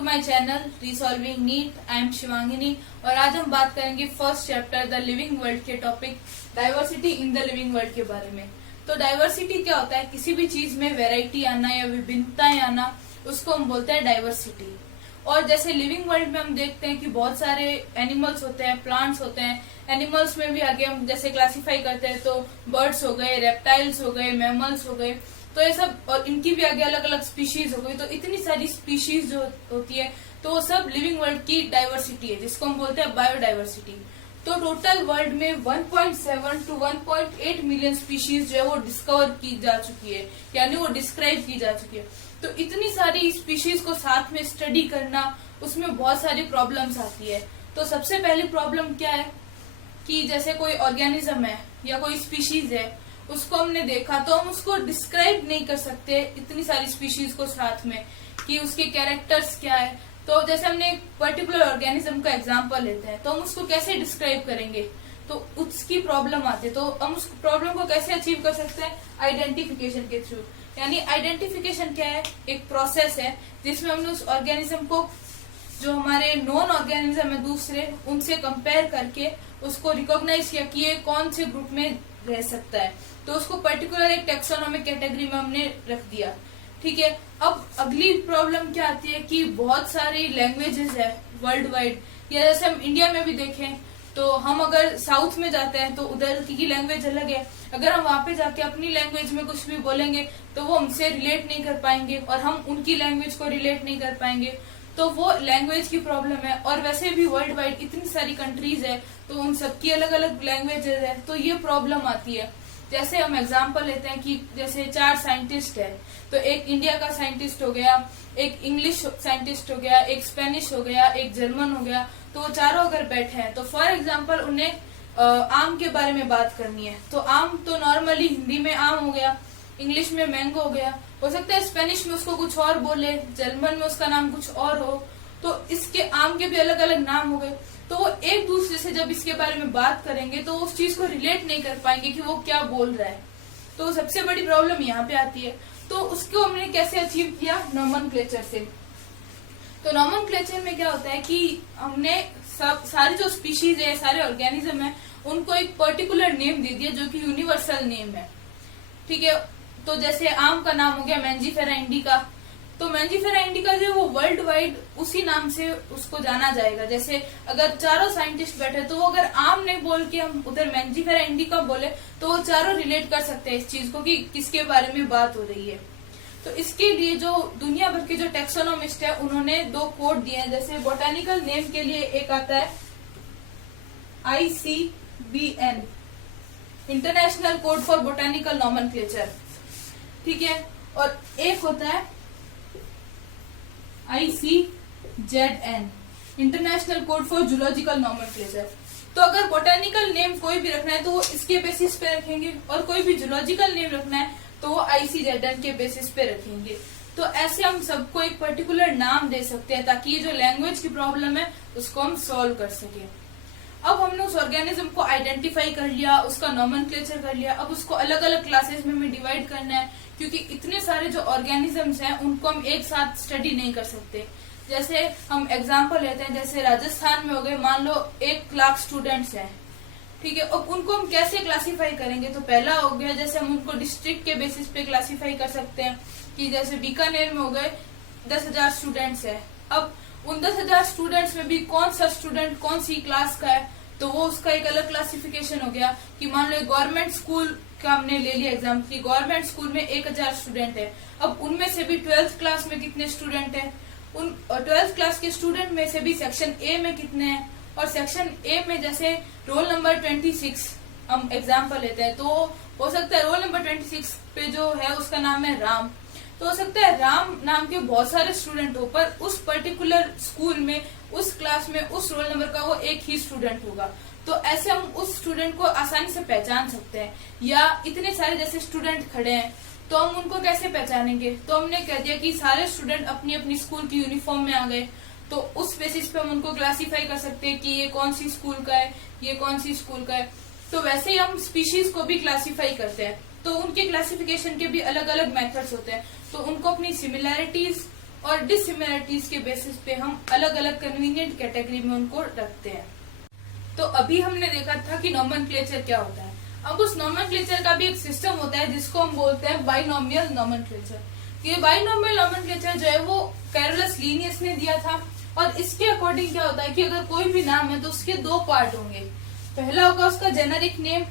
To my channel resolving NEET. I am Shivangini और आज हम बात करेंगे first chapter the living world के topic diversity in the living world के बारे में। तो डाइवर्सिटी क्या होता है? किसी भी चीज में वैरायटी आना या विभिन्नताएं आना, उसको हम बोलते हैं डाइवर्सिटी। और जैसे लिविंग वर्ल्ड में हम देखते हैं कि बहुत सारे एनिमल्स होते हैं, प्लांट्स होते हैं। एनिमल्स में भी आगे हम जैसे क्लासिफाई करते हैं तो बर्ड्स हो गए, रेप्टाइल्स हो गए, मैमल्स हो गए, तो ये सब, और इनकी भी आगे अलग अलग स्पीशीज हो गई। तो इतनी सारी स्पीशीज जो होती है तो वो सब लिविंग वर्ल्ड की डाइवर्सिटी है, जिसको हम बोलते हैं बायोडाइवर्सिटी। तो टोटल वर्ल्ड में 1.7 to 1.8 मिलियन स्पीशीज जो है वो डिस्कवर की जा चुकी है, यानी वो डिस्क्राइब की जा चुकी है। तो इतनी सारी स्पीशीज को साथ में स्टडी करना, उसमें बहुत सारी प्रॉब्लम्स आती है। तो सबसे पहली प्रॉब्लम क्या है कि जैसे कोई ऑर्गेनिज्म है या कोई स्पीशीज है, उसको हमने देखा तो हम उसको डिस्क्राइब नहीं कर सकते इतनी सारी स्पीशीज को साथ में कि उसके कैरेक्टर्स क्या है। तो जैसे हमने एक पर्टिकुलर ऑर्गेनिज्म का एग्जांपल लेते हैं तो हम उसको कैसे डिस्क्राइब करेंगे, तो उसकी प्रॉब्लम आती है। तो हम उस प्रॉब्लम को कैसे अचीव कर सकते हैं? आइडेंटिफिकेशन के थ्रू। यानी आइडेंटिफिकेशन क्या है? एक प्रोसेस है जिसमें हमने उस ऑर्गेनिज्म को जो हमारे नॉन ऑर्गेनिज्म है दूसरे, उनसे कंपेयर करके उसको रिकॉग्नाइज किया कि ये कौन से ग्रुप में रह सकता है। तो उसको पर्टिकुलर एक टेक्सोनॉमिक कैटेगरी में हमने रख दिया। ठीक है। अब अगली प्रॉब्लम क्या आती है कि बहुत सारी लैंग्वेजेस है वर्ल्ड वाइड, या जैसे हम इंडिया में भी देखें तो हम अगर साउथ में जाते हैं तो उधर की लैंग्वेज अलग है। अगर हम वहां पे जाके अपनी लैंग्वेज में कुछ भी बोलेंगे तो वो हमसे रिलेट नहीं कर पाएंगे और हम उनकी लैंग्वेज को रिलेट नहीं कर पाएंगे। तो वो लैंग्वेज की प्रॉब्लम है। और वैसे भी वर्ल्ड वाइड इतनी सारी कंट्रीज है तो उन सबकी अलग अलग लैंग्वेजेस है, तो ये प्रॉब्लम आती है। जैसे हम एग्जांपल लेते हैं कि जैसे 4 साइंटिस्ट है, तो एक इंडिया का साइंटिस्ट हो गया, एक इंग्लिश साइंटिस्ट हो गया, एक स्पेनिश हो गया, एक जर्मन हो गया। तो वो चारों अगर बैठे हैं तो फॉर एग्जांपल उन्हें आम के बारे में बात करनी है, तो आम तो नॉर्मली हिंदी में आम हो गया, इंग्लिश में मैंगो हो गया, हो सकता है स्पेनिश में उसको कुछ और बोले, जर्मन में उसका नाम कुछ और हो। तो इसके आम के भी अलग अलग नाम हो गए। तो वो एक दूसरे से जब इसके बारे में बात करेंगे तो उस चीज को रिलेट नहीं कर पाएंगे कि वो क्या बोल रहा है। तो सबसे बड़ी प्रॉब्लम यहाँ पे आती है। तो उसको हमने कैसे अचीव किया? नॉमेनक्लेचर से। तो नॉमेनक्लेचर में क्या होता है कि हमने सारी जो स्पीशीज है, सारे ऑर्गेनिज्म है, उनको एक पर्टिकुलर नेम दे दिया जो कि यूनिवर्सल नेम है। ठीक है। तो जैसे आम का नाम हो गया मैंजीफेरा इंडिका, तो मैंजीफेरा इंडिका जो वो वर्ल्ड वाइड उसी नाम से उसको जाना जाएगा। जैसे अगर चारों साइंटिस्ट बैठे तो वो अगर आम नहीं बोल के हम उधर मैंजीफेरा इंडिका बोले तो वो चारों रिलेट कर सकते हैं इस चीज को कि किसके बारे में बात हो रही है। तो इसके लिए जो दुनिया भर के जो टेक्सोनोमिस्ट है उन्होंने 2 कोड दिए हैं। जैसे बोटेनिकल नेम के लिए एक आता है ICBN, international code for botanical nomenclature. ठीक है। और एक होता है ICZN, international code for zoological nomenclature. तो अगर बोटेनिकल नेम कोई भी रखना है तो वो इसके बेसिस पे रखेंगे, और कोई भी जूलॉजिकल नेम रखना है तो वो ICZN के बेसिस पे रखेंगे। तो ऐसे हम सबको एक पर्टिकुलर नाम दे सकते हैं ताकि ये जो लैंग्वेज की प्रॉब्लम है उसको हम सॉल्व कर सके। अब हमने उस ऑर्गेनिज्म को आइडेंटिफाई कर लिया, उसका नॉमेनक्लेचर कर लिया। अब उसको अलग अलग क्लासेस में हमें डिवाइड करना है, क्योंकि इतने सारे जो ऑर्गेनिजम्स हैं उनको हम एक साथ स्टडी नहीं कर सकते। जैसे हम एग्जांपल लेते हैं, जैसे राजस्थान में हो गए, मान लो 1 लाख स्टूडेंट्स हैं। ठीक है। अब उनको हम कैसे क्लासीफाई करेंगे? तो पहला हो गया जैसे हम उनको डिस्ट्रिक्ट के बेसिस पे क्लासीफाई कर सकते हैं कि जैसे बीकानेर में हो गए 10,000 स्टूडेंट्स है। अब उन 10,000 स्टूडेंट्स में भी कौन सा स्टूडेंट कौन सी क्लास का है, तो वो उसका एक अलग क्लासिफिकेशन हो गया। कि मान लो गवर्नमेंट स्कूल का हमने ले लिया एग्जाम की, गवर्नमेंट स्कूल में 1000 स्टूडेंट है। अब उनमें से भी 12th क्लास में कितने स्टूडेंट है, उन 12th क्लास के स्टूडेंट में से भी सेक्शन ए में कितने हैं, और सेक्शन ए में जैसे रोल नंबर 26 हम एग्जाम्पल लेते हैं, तो हो सकता है रोल नंबर 26 पे जो है उसका नाम है राम। तो हो सकता है राम नाम के बहुत सारे स्टूडेंट हो, पर उस पर्टिकुलर स्कूल में, उस क्लास में, उस रोल नंबर का वो एक ही स्टूडेंट होगा। तो ऐसे हम उस स्टूडेंट को आसानी से पहचान सकते हैं। या इतने सारे जैसे स्टूडेंट खड़े हैं तो हम उनको कैसे पहचानेंगे? तो हमने कह दिया कि सारे स्टूडेंट अपनी अपनी स्कूल की यूनिफॉर्म में आ गए, तो उस बेसिस पे हम उनको क्लासीफाई कर सकते हैं कि ये कौन सी स्कूल का है, ये कौन सी स्कूल का है। तो वैसे ही हम स्पीशीज को भी क्लासीफाई करते हैं, तो उनके क्लासिफिकेशन के भी अलग अलग मेथड्स होते हैं। तो उनको अपनी सिमिलैरिटीज और डिसिमिलरिटीज के बेसिस पे हम अलग अलग कन्वीनियंट कैटेगरी में उनको रखते हैं। तो अभी हमने देखा था कि नॉमेनक्लेचर क्या होता है। अब उस नॉमेनक्लेचर का भी एक सिस्टम होता है जिसको हम बोलते हैं बाइनोमियल नॉमेनक्लेचर। ये बाइनोमियल नॉमेनक्लेचर जो है वो कैरोलस लीनियस ने दिया था और इसके अकॉर्डिंग क्या होता है कि अगर कोई भी नाम है तो उसके दो पार्ट होंगे। पहला होगा उसका जेनेरिक नेम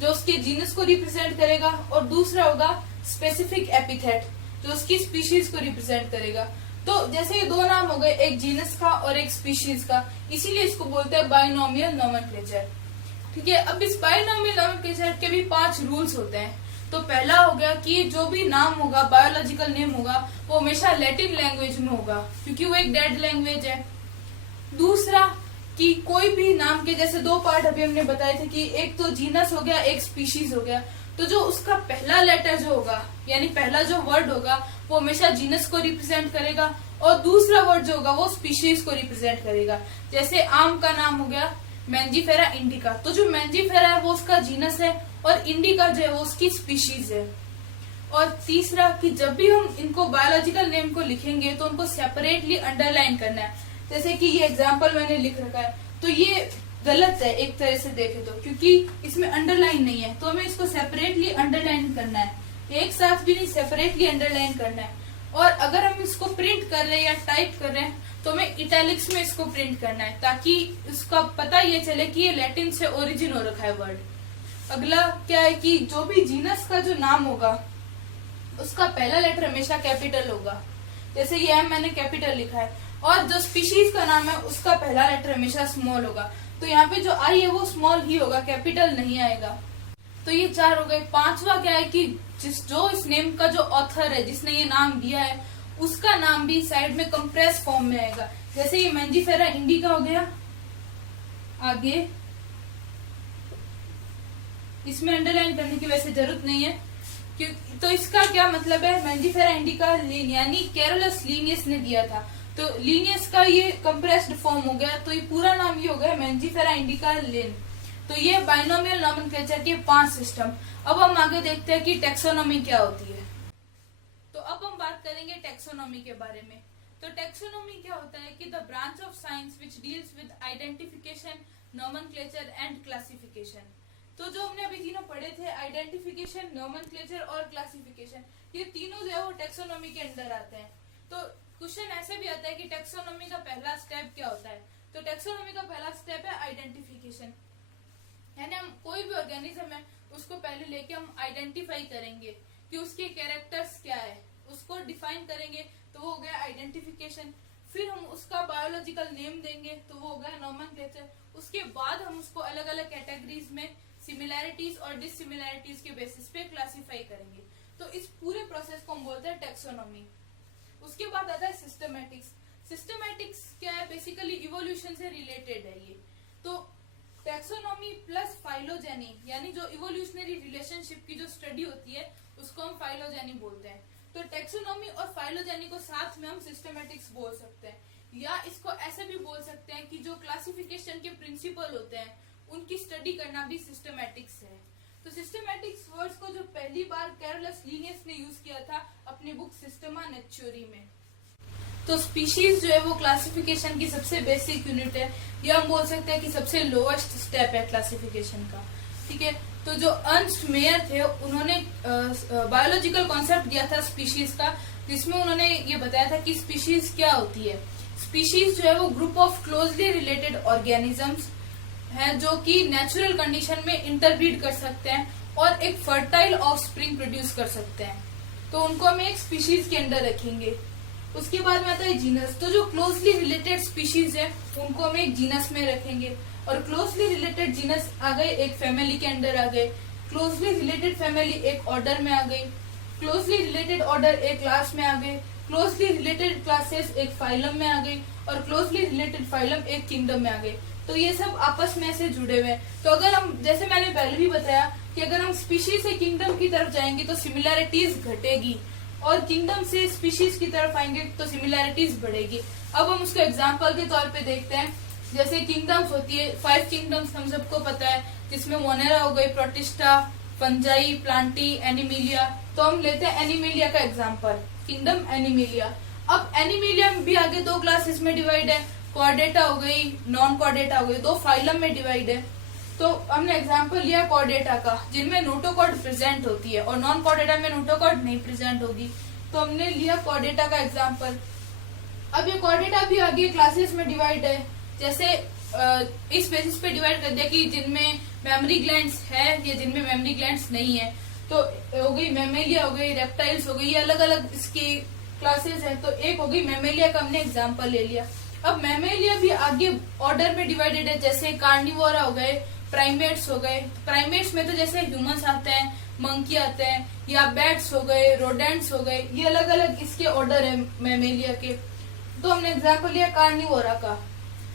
जो उसके जीनस को रिप्रेजेंट करेगा और दूसरा होगा स्पेसिफिक एपिथेट जो उसकी स्पीशीज को रिप्रेजेंट करेगा। तो जैसे ये दो नाम हो गए, एक जीनस का और एक स्पीशीज का, इसीलिए इसको बोलते हैं बाइनोमियल नॉमेनक्लेचर। ठीक है, अब इस बाइनोमियल नॉमेनक्लेचर के भी 5 रूल्स होते हैं। तो पहला हो गया कि जो भी नाम होगा, बायोलॉजिकल नेम होगा, वो हमेशा लैटिन लैंग्वेज में होगा क्योंकि वो एक डेड लैंग्वेज है। दूसरा कि कोई भी नाम के जैसे दो पार्ट अभी हमने बताए थे कि एक तो जीनस हो गया, एक स्पीशीज हो गया। तो जो उसका पहला लेटर जो होगा यानी पहला जो वर्ड होगा वो हमेशा जीनस को रिप्रेजेंट करेगा और दूसरा वर्ड जो होगा वो स्पीशीज को रिप्रेजेंट करेगा। जैसे आम का नाम हो गया मैंजीफेरा इंडिका, तो जो मैंजीफेरा है वो उसका जीनस है और इंडिका जो है वो उसकी स्पीशीज है। और तीसरा कि जब भी हम इनको बायोलॉजिकल नेम को लिखेंगे तो उनको सेपरेटली अंडरलाइन करना है। जैसे कि ये एग्जांपल मैंने लिख रखा है तो ये गलत है एक तरह से देखे तो, क्योंकि इसमें अंडरलाइन नहीं है, तो हमें इसको सेपरेटली अंडरलाइन करना है, एक साथ भी नहीं, सेपरेटली अंडरलाइन करना है। और अगर हम इसको प्रिंट कर रहे हैं या टाइप कर रहे हैं तो हमें इटैलिक्स में इसको प्रिंट करना है ताकि इसका पता ये चले कि ये लैटिन से ओरिजिन हो रखा है वर्ड। अगला क्या है कि जो भी जीनस का जो नाम होगा उसका पहला लेटर हमेशा कैपिटल होगा, जैसे ये मैंने कैपिटल लिखा है। और जो स्पीशीज का नाम है उसका पहला लेटर हमेशा स्मॉल होगा, तो यहाँ पे जो आई है वो स्मॉल ही होगा, कैपिटल नहीं आएगा। तो ये 4 हो गए। 5वां क्या है कि जो इस नेम का जो ऑथर है जिसने ये नाम दिया है उसका नाम भी साइड में कंप्रेस फॉर्म में आएगा। जैसे ये मैंजीफेरा इंडिका हो गया, आगे इसमें अंडरलाइन करने की वैसे जरूरत नहीं है तो इसका क्या मतलब है, मैंजीफेरा इंडिका लीन यानी कैरोलस लीनियस ने दिया था, तो लीनियस का ये कंप्रेस्ड फॉर्म हो गया, तो ये पूरा नाम ये हो गया मैंजीफेरा इंडिका लिन। तो ये बाइनोमियल नॉमेनक्लेचर के 5 सिस्टम। अब हम आगे देखते हैं कि टेक्सोनॉमी क्या होती है। तो अब हम बात करेंगे टेक्सोनॉमी के बारे में। तो टेक्सोनॉमी क्या होता है कि the branch of science which deals with identification, nomenclature and classification. तो जो हमने अभी तीनों पढ़े थे, आइडेंटिफिकेशन, नॉमेनक्लेचर और क्लासिफिकेशन, ये तीनों जो है वो टेक्सोनॉमी के अंडर आते हैं। तो क्वेश्चन ऐसे भी आता है कि टेक्सोनॉमी का पहला स्टेप क्या होता है। तो टेक्सोनॉमी का पहला स्टेप है आइडेंटिफिकेशन, यानी हम कोई भी ऑर्गेनिज्म है उसको पहले लेके हम आइडेंटिफाई करेंगे कि उसके कैरेक्टर्स क्या है, उसको डिफाइन करेंगे, तो वो हो गया आइडेंटिफिकेशन। फिर हम उसका बायोलॉजिकल नेम देंगे तो वो हो गया नॉमेनक्लेचर। उसके बाद हम उसको अलग अलग कैटेगरीज में सिमिलैरिटीज और डिससिमिलैरिटीज के बेसिस पे क्लासिफाई करेंगे। तो इस पूरे प्रोसेस को हम बोलते हैं टेक्सोनॉमी। उसके बाद आता है सिस्टमैटिक्स। सिस्टमैटिक्स क्या है, बेसिकली इवोल्यूशन से रिलेटेड है ये। तो टेक्सोनॉमी प्लस फाइलोजेनी यानी जो इवोल्यूशनरी रिलेशनशिप की जो स्टडी होती है उसको हम फाइलोजेनी बोलते हैं। तो टेक्सोनॉमी और फाइलोजेनी को साथ में हम सिस्टमैटिक्स बोल सकते हैं, या इसको ऐसे भी बोल सकते हैं कि जो क्लासिफिकेशन के प्रिंसिपल होते हैं उनकी स्टडी करना भी सिस्टमैटिक्स है। तो सिस्टमैटिक्स वर्ड्स को जो पहली बार कैरोलस लीनियस ने यूज किया था अपनी बुक सिस्टमा नेचुरी में। तो स्पीशीज जो है वो क्लासिफिकेशन की सबसे बेसिक यूनिट है, या हम बोल सकते हैं कि सबसे लोएस्ट स्टेप है क्लासिफिकेशन का। ठीक है, तो जो अर्नस्ट मेयर थे उन्होंने बायोलॉजिकल कॉन्सेप्ट दिया था स्पीशीज का, जिसमें उन्होंने ये बताया था कि स्पीशीज क्या होती है। स्पीशीज जो है वो group of closely related organisms है जो कि नेचुरल कंडीशन में इंटरब्रीड कर सकते हैं और एक फर्टाइल ऑफस्प्रिंग प्रोड्यूस कर सकते हैं, तो उनको हम एक स्पीशीज के अंदर रखेंगे। उसके बाद में आता है जीनस। तो जो क्लोजली रिलेटेड स्पीशीज है उनको हम एक जीनस में रखेंगे, और क्लोजली रिलेटेड जीनस आ गए एक फैमिली के अंदर आ गए, क्लोजली रिलेटेड फैमिली एक ऑर्डर में आ गई, क्लोजली रिलेटेड ऑर्डर एक क्लास में आ गए, क्लोजली रिलेटेड क्लासेस एक फाइलम में आ गई, और क्लोजली रिलेटेड फाइलम एक किंगडम में आ गई। तो ये सब आपस में ऐसे जुड़े हुए हैं। तो अगर हम, जैसे मैंने पहले भी बताया कि अगर हम स्पीशीज से किंगडम की तरफ जाएंगे तो सिमिलैरिटीज घटेगी, और किंगडम से स्पीशीज की तरफ आएंगे तो सिमिलैरिटीज बढ़ेगी। अब हम उसको एग्जांपल के तौर पे देखते हैं। जैसे किंगडम्स होती है, 5 किंगडम्स हम सबको पता है, जिसमें मोनेरा हो गई, प्रोटिस्टा, फंजाई, प्लांटी, एनिमिलिया। तो हम लेते हैं एनिमिलिया का एग्जांपल, किंगडम एनिमिलिया। अब एनिमेलिया भी आगे दो क्लासेस में डिवाइड है, कॉर्डेटा हो गई, नॉन कॉर्डेटा हो गई, दो फाइलम में डिवाइड है। तो हमने एग्जांपल लिया कॉर्डेटा का, जिनमें नोटोकॉर्ड प्रेजेंट होती है और नॉन कॉर्डेटा में नोटोकॉर्ड नहीं प्रेजेंट होगी। तो हमने लिया कॉर्डेटा का एग्जांपल। अब ये कॉर्डेटा भी आगे क्लासेस में डिवाइड है, जैसे इस बेसिस पे डिवाइड कर दिया कि जिनमें मेमोरी ग्लैंड्स है या जिनमें मेमोरी ग्लैंड्स नहीं है। तो हो गई मेमेलिया, हो गई रेप्टाइल्स, हो गई, ये अलग अलग इसकी क्लासेस है। तो एक हो गई मेमेलिया का हमने एग्जांपल ले लिया। अब मेमेलिया भी आगे ऑर्डर में डिवाइडेड है, जैसे कार्निवोरा हो गए, प्राइमेट्स हो गए। प्राइमेट्स में तो जैसे ह्यूमंस आते हैं, मंकी आते हैं, या बैट्स हो गए, रोडेंट्स हो गए, ये अलग अलग इसके ऑर्डर है मेमेलिया के। तो हमने एग्जांपल लिया कार्निवोरा का।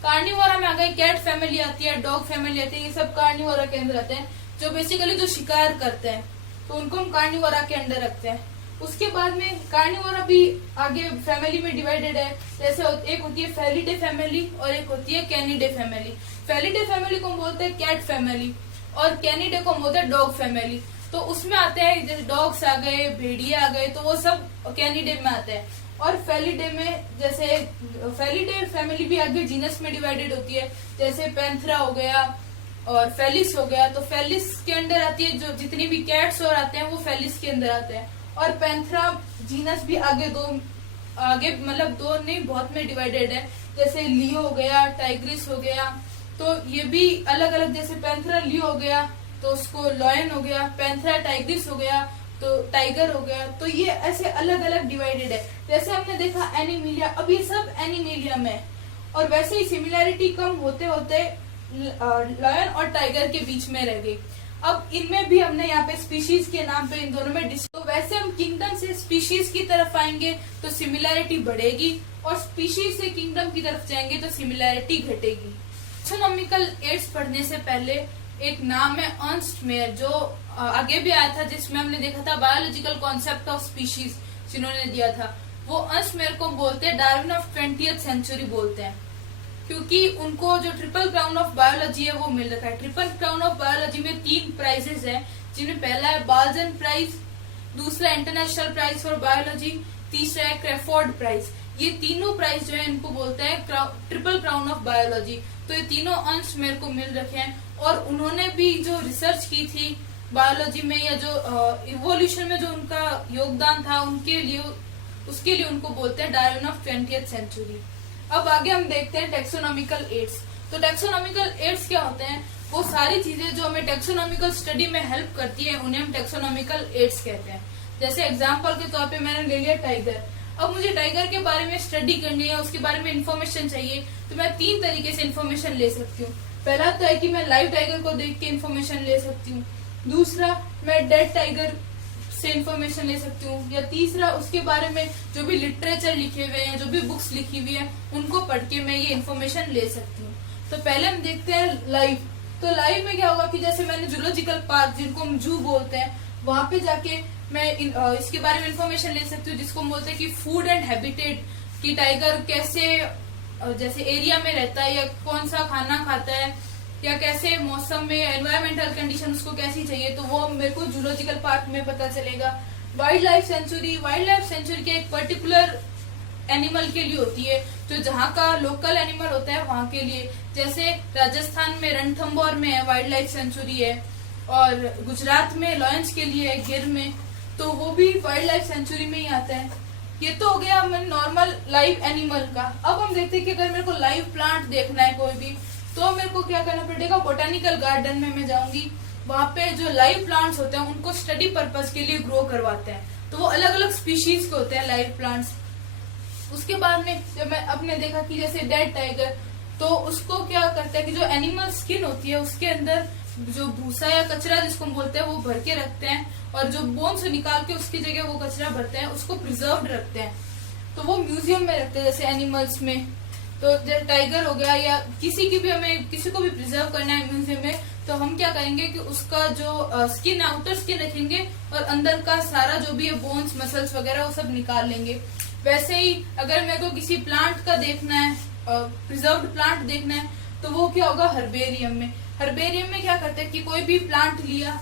कार्निवोरा में आ गई कैट फैमिली आती है, डॉग फैमिली आती है, ये सब कार्निवोरा के अंदर आते हैं, जो बेसिकली जो शिकार करते हैं, तो उनको हम कार्निवोरा के अंडर रखते हैं। उसके बाद में कार्निवोरा भी आगे फैमिली में डिवाइडेड है, जैसे एक होती है फेलिडे फैमिली और एक होती है कैनिडे फैमिली। फेलिडे फैमिली को हम बोलते हैं कैट फैमिली और कैनिडे को हम बोलते हैं डॉग फैमिली। तो उसमें आते हैं जैसे डॉग्स आ गए, भेड़िए आ गए, तो वो सब कैनिडे में आते हैं। और फेलिडे में जैसे फेलिडे फैमिली भी आगे जीनस में डिवाइडेड होती है, जैसे पैंथरा हो गया और फेलिस हो गया। तो फेलिस के अंदर आती है, जो जितनी भी कैट्स और आते हैं वो फेलिस के अंदर आते हैं। और पैंथरा जीनस भी आगे मतलब दो नहीं बहुत में डिवाइडेड है, जैसे लियो हो गया, टाइग्रिस हो गया। तो ये भी अलग अलग, जैसे पैंथरा लियो हो गया तो उसको लॉयन हो गया, पैंथरा टाइग्रिस हो गया तो टाइगर हो गया। तो ये ऐसे अलग अलग डिवाइडेड है। जैसे हमने देखा एनिमेलिया, अब ये सब एनिमेलिया में, और वैसे ही सिमिलैरिटी कम होते होते लॉयन और टाइगर के बीच में रह गई। अब इनमें भी हमने यहाँ पे स्पीशीज के नाम पे इन दोनों में तो वैसे हम किंगडम से स्पीशीज की तरफ आएंगे तो सिमिलैरिटी बढ़ेगी, और स्पीशीज से किंगडम की तरफ जाएंगे तो सिमिलैरिटी घटेगी। टैक्सोनॉमिकल एड्स पढ़ने से पहले एक नाम है अर्नस्ट मेयर, जो आगे भी आया था, जिसमें हमने देखा था बायोलॉजिकल कॉन्सेप्ट ऑफ स्पीशीज जिन्होंने दिया था। वो अर्नस्ट मेयर को बोलते हैं डार्विन ऑफ 20th सेंचुरी बोलते हैं, क्योंकि उनको जो ट्रिपल क्राउन ऑफ बायोलॉजी है वो मिल रखा है। ट्रिपल क्राउन ऑफ बायोलॉजी में 3 प्राइजेस हैं, जिनमें पहला है बाल्जन प्राइज, दूसरा इंटरनेशनल प्राइज फॉर बायोलॉजी, तीसरा है क्रेफोर्ड प्राइज। ये तीनों प्राइज जो है इनको बोलते हैं ट्रिपल क्राउन ऑफ बायोलॉजी। तो ये तीनों अंश मेरे को मिल रखे हैं, और उन्होंने भी जो रिसर्च की थी बायोलॉजी में, या जो इवोल्यूशन में जो उनका योगदान था उसके लिए उनको बोलते हैं डार्विन ऑफ 20th सेंचुरी। अब आगे हम देखते हैं टेक्सोनॉमिकल एड्स। तो टेक्सोनॉमिकल एड्स क्या होते हैं? वो सारी चीजें जो हमें टेक्सोनॉमिकल स्टडी में हेल्प करती है उन्हें हम टेक्सोनॉमिकल एड्स कहते हैं। जैसे एग्जांपल के तौर पे मैंने ले लिया टाइगर। अब मुझे टाइगर के बारे में स्टडी करनी है, उसके बारे में इन्फॉर्मेशन चाहिए, तो मैं 3 तरीके से इन्फॉर्मेशन ले सकती हूँ। पहला तो है कि मैं लाइव टाइगर को देख के इन्फॉर्मेशन ले सकती हूँ, दूसरा मैं डेड टाइगर से इन्फॉर्मेशन ले सकती हूँ, या तीसरा उसके बारे में जो भी लिटरेचर लिखे हुए हैं, जो भी बुक्स लिखी हुई है, उनको पढ़ के मैं ये इन्फॉर्मेशन ले सकती हूँ। तो पहले हम देखते हैं लाइव। तो लाइव में क्या होगा कि जैसे मैंने जूलॉजिकल पार्क, जिनको हम जू बोलते हैं, वहां पे जाके मैं इसके बारे में इन्फॉर्मेशन ले सकती हूँ, जिसको हम बोलते हैं कि फूड एंड हैबिटेट, कि टाइगर कैसे जैसे एरिया में रहता है, या कौन सा खाना खाता है, या कैसे मौसम में एनवायरमेंटल कंडीशन उसको कैसी चाहिए, तो वो मेरे को जूलॉजिकल पार्क में पता चलेगा। वाइल्ड लाइफ सेंचुरी के एक पर्टिकुलर एनिमल के लिए होती है, जो जहाँ का लोकल एनिमल होता है वहाँ के लिए। जैसे राजस्थान में रणथंभौर में है वाइल्ड लाइफ सेंचुरी है, और गुजरात में लॉयंस के लिए है गिर में, तो वो भी वाइल्ड लाइफ सेंचुरी में ही आता है। ये तो हो गया हमें नॉर्मल लाइव एनिमल का। अब हम देखते हैं कि अगर मेरे को लाइव प्लांट देखना है कोई भी, तो मेरे को क्या करना पड़ेगा, बोटेनिकल गार्डन में मैं जाऊंगी, वहाँ पे जो लाइव प्लांट्स होते हैं उनको स्टडी पर्पस के लिए ग्रो करवाते हैं, तो वो अलग अलग स्पीशीज के होते हैं लाइव प्लांट्स। उसके बाद में जब मैं अपने देखा कि जैसे डेड टाइगर, तो उसको क्या करते हैं कि जो एनिमल स्किन होती है उसके अंदर जो भूसा या कचरा जिसको हम बोलते हैं वो भर के रखते हैं, और जो बोन्स निकाल के उसकी जगह वो कचरा भरते हैं, उसको प्रिजर्व रखते हैं, तो वो म्यूजियम में रखते हैं जैसे एनिमल्स में। तो जैसे टाइगर हो गया, या किसी को भी प्रिजर्व करना है म्यूजियम में, तो हम क्या करेंगे कि उसका जो स्किन, आउटर स्किन रखेंगे, और अंदर का सारा जो भी है बोन्स, मसल्स वगैरह वो सब निकाल लेंगे। वैसे ही अगर मेरे को किसी प्लांट का देखना है, प्रिजर्व्ड प्लांट देखना है, तो वो क्या होगा, हर्बेरियम में क्या करते हैं कि कोई भी प्लांट लिया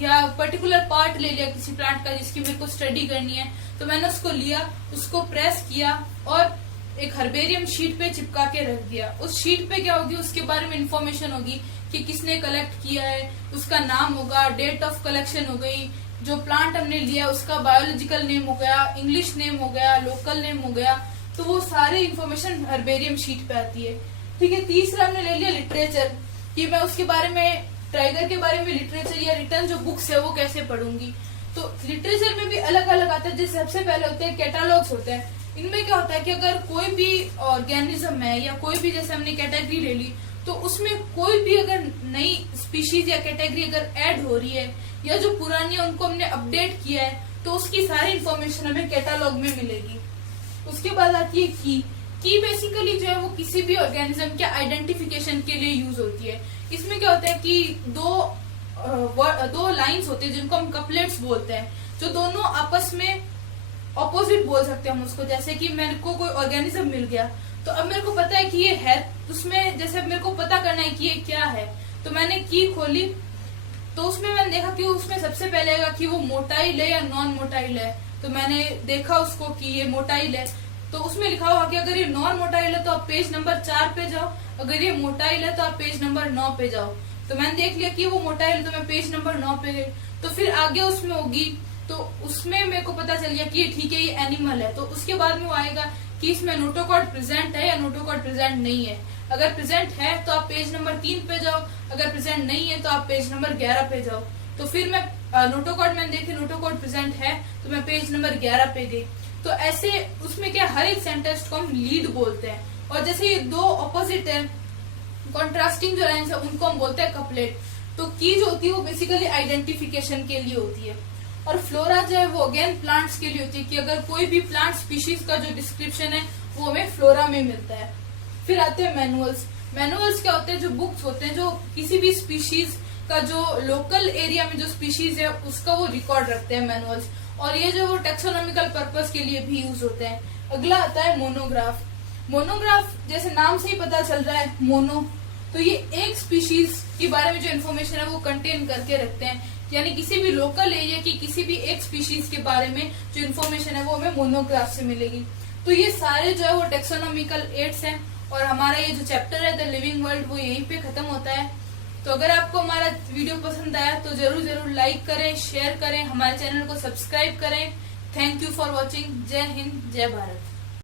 या पर्टिकुलर पार्ट ले लिया किसी प्लांट का जिसकी मेरे को स्टडी करनी है, तो मैंने उसको लिया, उसको प्रेस किया और एक हर्बेरियम शीट पे चिपका के रख दिया। उस शीट पे क्या होगी, उसके बारे में इंफॉर्मेशन होगी कि किसने कलेक्ट किया है, उसका नाम होगा, डेट ऑफ कलेक्शन हो गई, जो प्लांट हमने लिया उसका बायोलॉजिकल नेम हो गया, इंग्लिश नेम हो गया, लोकल नेम हो गया, तो वो सारे इंफॉर्मेशन हर्बेरियम शीट पे आती है। ठीक है। तीसरा हमने ले लिया लिटरेचर, कि मैं उसके बारे में, टाइगर के बारे में लिटरेचर या रिटर्न जो बुक्स है वो कैसे पढ़ूंगी। तो लिटरेचर में भी अलग अलग आता है। जैसे सबसे पहले होते हैं कैटालॉग्स होते हैं। इनमें क्या होता है कि अगर कोई भी ऑर्गेनिज्म है या कोई भी, जैसे हमने कैटेगरी ले ली, तो उसमें कोई भी अगर नई स्पीशीज या कैटेगरी अगर ऐड हो रही है या जो पुरानी है उनको हमने अपडेट किया है, तो उसकी सारी इंफॉर्मेशन हमें कैटालॉग में मिलेगी। उसके बाद आती है की बेसिकली जो है वो किसी भी ऑर्गेनिज्म के आइडेंटिफिकेशन के लिए यूज होती है। इसमें क्या होता है कि दो लाइंस होते हैं जिनको हम कपलेट्स बोलते हैं, जो दोनों आपस में ऑपोजिट बोल सकते हैं हम उसको। जैसे कि मेरे को कोई ऑर्गेनिज्म मिल गया, तो अब मेरे को पता है कि ये है, उसमें जैसे मेरे को पता करना है कि ये क्या है, तो मैंने की खोली, तो उसमें मैंने देखा कि उसमें सबसे पहले आएगा कि वो मोटाइल है या नॉन मोटाइल है। तो मैंने देखा उसको कि ये मोटाइल है, तो उसमें लिखा हुआ कि अगर ये नॉन मोटाइल है तो आप पेज नंबर 4 पे जाओ, अगर ये मोटाइल है तो आप पेज नंबर 9 पे जाओ। तो मैंने देख लिया कि वो मोटाइल है, तो मैं पेज नंबर 9 पे गई। तो फिर आगे उसमें होगी, तो उसमें मेरे को पता चल गया कि ये ठीक है, ये एनिमल है। तो उसके बाद में वो आएगा कि इसमें नोटोकॉर्ड प्रेजेंट है या नोटोकॉर्ड प्रेजेंट नहीं है। अगर प्रेजेंट है तो आप पेज नंबर 3 पे जाओ, अगर प्रेजेंट नहीं है तो आप पेज नंबर 11 पे जाओ। तो फिर मैं नोटोकॉर्ड मैंने देखी, नोटोकॉर्ड प्रेजेंट है, तो मैं पेज नंबर 11 पे गई। तो ऐसे उसमें क्या, हर एक सेंटेंस को हम लीड बोलते हैं। और जैसे ये दो ऑपोजिट है, कॉन्ट्रास्टिंग जो लाइन्स है, उनको हम बोलते हैं कपलेट। तो की जो होती है वो बेसिकली आइडेंटिफिकेशन के लिए होती है। और फ्लोरा जो है वो अगेन प्लांट्स के लिए होती है, कि अगर कोई भी प्लांट स्पीशीज का जो डिस्क्रिप्शन है वो हमें फ्लोरा में मिलता है। फिर आते हैं मैनुअल्स। मैनुअल्स क्या होते हैं, जो बुक्स होते हैं जो किसी भी स्पीशीज का जो लोकल एरिया में जो स्पीशीज है उसका वो रिकॉर्ड रखते हैं, मैनुअल्स। और ये जो वो टेक्सोनॉमिकल पर्पस के लिए भी यूज होते हैं। अगला आता है मोनोग्राफ। मोनोग्राफ जैसे नाम से ही पता चल रहा है, मोनो, तो ये एक स्पीशीज के बारे में जो इन्फॉर्मेशन है वो कंटेन करके रखते हैं। यानी किसी भी लोकल एरिया की किसी भी एक स्पीशीज के बारे में जो इन्फॉर्मेशन है वो हमें मोनोग्राफ से मिलेगी। तो ये सारे जो है वो टेक्सोनॉमिकल एड्स हैं। और हमारा ये जो चैप्टर है द लिविंग वर्ल्ड वो यहीं पे खत्म होता है। तो अगर आपको हमारा वीडियो पसंद आया तो जरूर लाइक करें, शेयर करें, हमारे चैनल को सब्सक्राइब करें। Thank you for watching. जय हिंद, जय भारत।